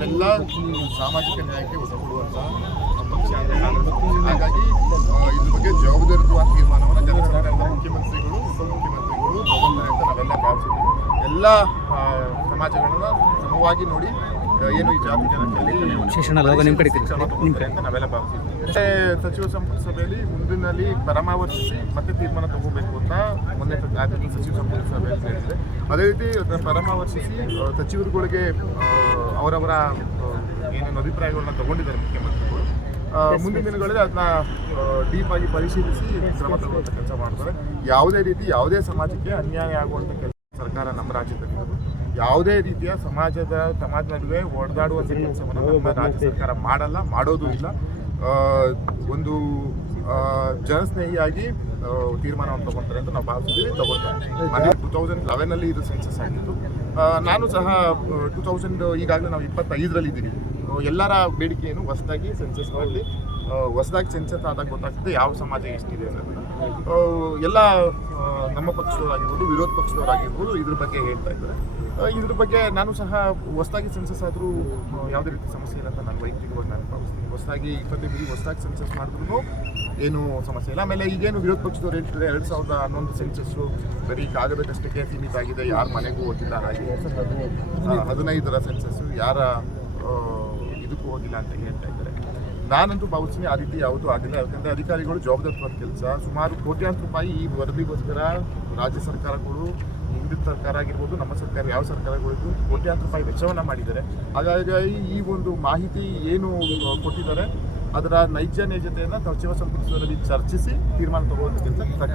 ನಾವೆಲ್ಲ ಸಾಮಾಜಿಕ ನ್ಯಾಯಕ್ಕೆ ಒತ್ತು ಕೊಡುವಂಥ ಪಕ್ಷ ಅಂದರೆ ಕಾಂಗ್ರೆಸ್ ಪಕ್ಷ. ಹಾಗಾಗಿ ಇದ್ರ ಬಗ್ಗೆ ಜವಾಬ್ದಾರಿಯುತ ತೀರ್ಮಾನವನ್ನು ಜನ ಸರ್ಕಾರದ ಮುಖ್ಯಮಂತ್ರಿಗಳು ಉಪಮುಖ್ಯಮಂತ್ರಿಗಳು ತಗೊಳ್ತಾರೆ ಅಂತ ನಾವೆಲ್ಲ ಭಾವಿಸಿದ್ವಿ. ಎಲ್ಲ ಸಮಾಜಗಳನ್ನ ಸಮವಾಗಿ ನೋಡಿ ಏನು ಈ ಜಾತಿ ಜನತೆಯಲ್ಲಿ ಶಿಕ್ಷಣ ಅಂತ ನಾವೆಲ್ಲ ಭಾವಿಸಿದ್ವಿ. ಸಚಿವ ಸಂಪುಟ ಸಭೆಯಲ್ಲಿ ಮುಂದಿನಲ್ಲಿ ಪರಾಮರ್ಶಿಸಿ ಮತ್ತೆ ತೀರ್ಮಾನ ತಗೋಬೇಕು ಅಂತ ಮೊನ್ನೆ ಸಚಿವ ಸಂಪುಟ ಸಭೆಯಲ್ಲಿ ಹೇಳಿದೆ. ಅದೇ ರೀತಿ ಪರಾಮರ್ಶಿಸಿ ಸಚಿವರುಗಳಿಗೆ ಅವರವರ ಏನೇನು ಅಭಿಪ್ರಾಯಗಳನ್ನ ತಗೊಂಡಿದ್ದಾರೆ ಮುಖ್ಯಮಂತ್ರಿಗಳು, ಮುಂದಿನ ದಿನಗಳಲ್ಲಿ ಅದನ್ನ ಡೀಪ್ ಆಗಿ ಪರಿಶೀಲಿಸಿ ಕ್ರಮ ತಗೊಳ್ಳುವಂಥ ಕೆಲಸ ಮಾಡ್ತಾರೆ. ಯಾವುದೇ ರೀತಿ ಯಾವುದೇ ಸಮಾಜಕ್ಕೆ ಅನ್ಯಾಯ ಆಗುವಂಥ ಕೆಲಸ ಸರ್ಕಾರ ನಮ್ಮ ರಾಜ್ಯದಲ್ಲಿ ಯಾವುದೇ ರೀತಿಯ ಸಮಾಜ ನಡುವೆ ಒಡೆದಾಡುವಂಥ ಕೆಲಸವನ್ನು ನಮ್ಮ ರಾಜ್ಯ ಸರ್ಕಾರ ಮಾಡಲ್ಲ, ಮಾಡೋದು ಇಲ್ಲ. ಒಂದು ಜನಸ್ನೇಹಿಯಾಗಿ ತೀರ್ಮಾನವನ್ನು ತಗೊಳ್ತಾರೆ ಅಂತ ನಾವು ಭಾವಿಸಿದ್ದೀವಿ, ತಗೊಳ್ತಾರೆ. 2011 ಇದು ಸೆನ್ಸಸ್ ಆಗಿತ್ತು. ನಾನು ಸಹ 2000 ಈಗಾಗಲೇ ನಾವು 25ರಲ್ಲಿ ಇದ್ದೀವಿ. ಎಲ್ಲರ ಬೇಡಿಕೆಯನ್ನು ಹೊಸದಾಗಿ ಸೆನ್ಸಸ್ ಮಾಡಲಿ, ಹೊಸದಾಗಿ ಸೆನ್ಸಸ್ ಆದಾಗ ಗೊತ್ತಾಗ್ತದೆ ಯಾವ ಸಮಾಜ ಎಷ್ಟಿದೆ ಅನ್ನೋದನ್ನು. ಎಲ್ಲ ನಮ್ಮ ಪಕ್ಷದವರಾಗಿರ್ಬೋದು ವಿರೋಧ ಪಕ್ಷದವರಾಗಿರ್ಬೋದು ಇದ್ರ ಬಗ್ಗೆ ಹೇಳ್ತಾ ಇದ್ದಾರೆ. ಇದ್ರ ಬಗ್ಗೆ ನಾನು ಸಹ ಹೊಸದಾಗಿ ಸೆನ್ಸಸ್ ಆದರೂ ಯಾವುದೇ ರೀತಿ ಸಮಸ್ಯೆ ಇಲ್ಲ ಅಂತ ನಾನು ವೈಯಕ್ತಿಕವಾಗಿ ನಾನು ಭಾವಿಸ್ತೀನಿ. ಹೊಸದಾಗಿ 25 ಹೊಸದಾಗಿ ಸೆನ್ಸಸ್ ಮಾಡಿದ್ರು ಏನೂ ಸಮಸ್ಯೆ ಇಲ್ಲ. ಆಮೇಲೆ ಈಗೇನು ವಿರೋಧ ಪಕ್ಷದವ್ರು ಹೇಳ್ತಿದ್ದಾರೆ 2011 ಸೆನ್ಸಸ್ಸು ಬರೀ ಕಾಗದಕ್ಕಷ್ಟಕ್ಕೆ ಸೀಮಿತ ಆಗಿದೆ, ಯಾರ ಮನೆಗೂ ಹೋಗಿಲ್ಲ, ಹಾಗೆ 15ರ ಸೆನ್ಸಸ್ಸು ಯಾರ ಇದಕ್ಕೂ ಹೋಗಿಲ್ಲ ಅಂತ ಹೇಳ್ತಾ ಇದ್ದಾರೆ. ನಾನಂತೂ ಭಾವಿಸ್ತೀನಿ ಆ ರೀತಿ ಯಾವುದೂ ಆಗಿಲ್ಲ. ಯಾಕಂದರೆ ಅಧಿಕಾರಿಗಳು ಜವಾಬ್ದಾರಿಯುತ ಕೆಲಸ, ಸುಮಾರು ಕೋಟ್ಯಾಂತರ ರೂಪಾಯಿ ಈ ವರದಿಗೋಸ್ಕರ ರಾಜ್ಯ ಸರ್ಕಾರಗಳು, ಹಿಂದಿನ ಸರ್ಕಾರ ಆಗಿರ್ಬೋದು, ನಮ್ಮ ಸರ್ಕಾರ ಯಾವ ಸರ್ಕಾರಗಳಿಗೂ ಕೋಟ್ಯಾಂತರ ರೂಪಾಯಿ ವೆಚ್ಚವನ್ನು ಮಾಡಿದ್ದಾರೆ. ಹಾಗಾಗಿ ಈ ಒಂದು ಮಾಹಿತಿ ಏನು ಕೊಟ್ಟಿದ್ದಾರೆ ಅದರ ನೈಜತೆಯನ್ನು ಸಚಿವ ಸಂಪುಟದಲ್ಲಿ ಚರ್ಚಿಸಿ ತೀರ್ಮಾನ ತಗೊಳ್ಳುವಂಥ ಕೆಲಸ ಸರ್ಕಾರ